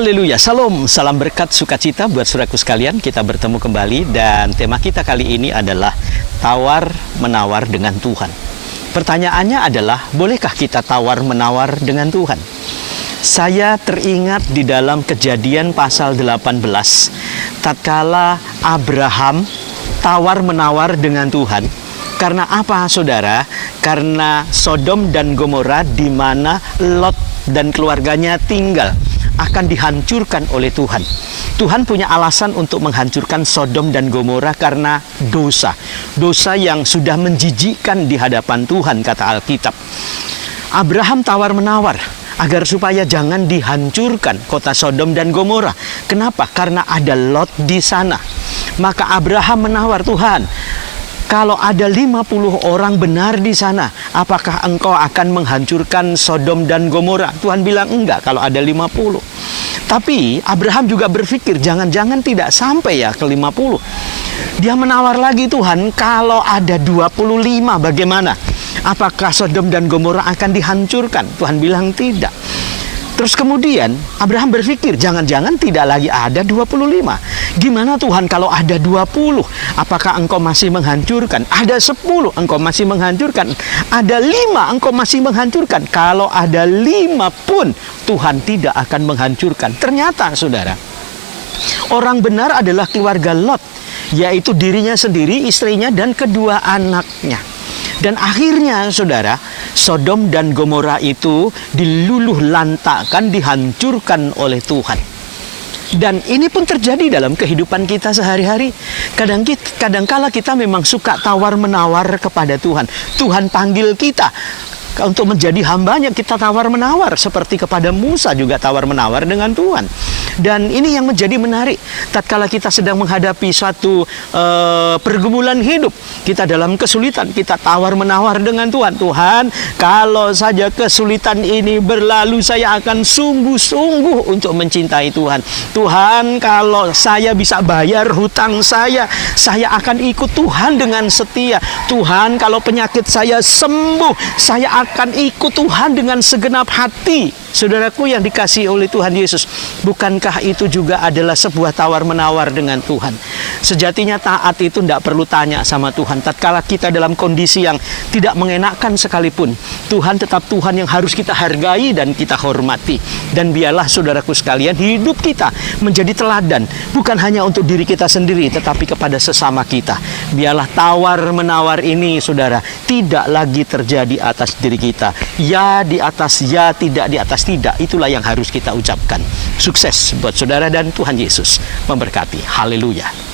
Haleluya, salam berkat sukacita buat saudaraku sekalian. Kita bertemu kembali dan tema kita kali ini adalah tawar-menawar dengan Tuhan. Pertanyaannya adalah, bolehkah kita tawar-menawar dengan Tuhan? Saya teringat di dalam Kejadian pasal 18, tatkala Abraham tawar-menawar dengan Tuhan. Karena apa, saudara? Karena Sodom dan Gomora, di mana Lot dan keluarganya tinggal, akan dihancurkan oleh Tuhan. Tuhan punya alasan untuk menghancurkan Sodom dan Gomora karena dosa. Dosa yang sudah menjijikkan di hadapan Tuhan, kata Alkitab. Abraham tawar-menawar agar supaya jangan dihancurkan kota Sodom dan Gomora. Kenapa? Karena ada Lot di sana. Maka Abraham menawar, Tuhan, kalau ada 50 orang benar di sana, apakah engkau akan menghancurkan Sodom dan Gomora? Tuhan bilang enggak kalau ada 50. Tapi Abraham juga berpikir, jangan-jangan tidak sampai ya ke 50. Dia menawar lagi, Tuhan, kalau ada 25 bagaimana? Apakah Sodom dan Gomora akan dihancurkan? Tuhan bilang tidak. Terus kemudian Abraham berpikir, jangan-jangan tidak lagi ada 25. Gimana Tuhan kalau ada 20? Apakah engkau masih menghancurkan? Ada 10, engkau masih menghancurkan. Ada 5, engkau masih menghancurkan. Kalau ada 5 pun, Tuhan tidak akan menghancurkan. Ternyata, saudara, orang benar adalah keluarga Lot, yaitu dirinya sendiri, istrinya, dan kedua anaknya. Dan akhirnya, saudara, Sodom dan Gomora itu diluluh lantakkan, dihancurkan oleh Tuhan. Dan ini pun terjadi dalam kehidupan kita sehari-hari. Kadangkala kita memang suka tawar-menawar kepada Tuhan. Tuhan panggil kita untuk menjadi hambanya, kita tawar-menawar. Seperti kepada Musa juga tawar-menawar dengan Tuhan. Dan ini yang menjadi menarik. Tatkala kita sedang menghadapi suatu pergumulan hidup, kita dalam kesulitan, kita tawar-menawar dengan Tuhan. Tuhan, kalau saja kesulitan ini berlalu, saya akan sungguh-sungguh untuk mencintai Tuhan. Tuhan, kalau saya bisa bayar hutang saya akan ikut Tuhan dengan setia. Tuhan, kalau penyakit saya sembuh, saya akan ikut Tuhan dengan segenap hati. Saudaraku yang dikasihi oleh Tuhan Yesus, bukankah itu juga adalah sebuah tawar-menawar dengan Tuhan? Sejatinya taat itu tidak perlu tanya sama Tuhan. Tatkala kita dalam kondisi yang tidak mengenakan sekalipun, Tuhan tetap Tuhan yang harus kita hargai dan kita hormati. Dan biarlah saudaraku sekalian, hidup kita menjadi teladan, bukan hanya untuk diri kita sendiri, tetapi kepada sesama kita. Biarlah tawar-menawar ini, saudara, tidak lagi terjadi atas diri kita. Ya di atas ya, tidak di atas tidak. Itulah yang harus kita ucapkan. Sukses buat saudara dan Tuhan Yesus memberkati. Haleluya.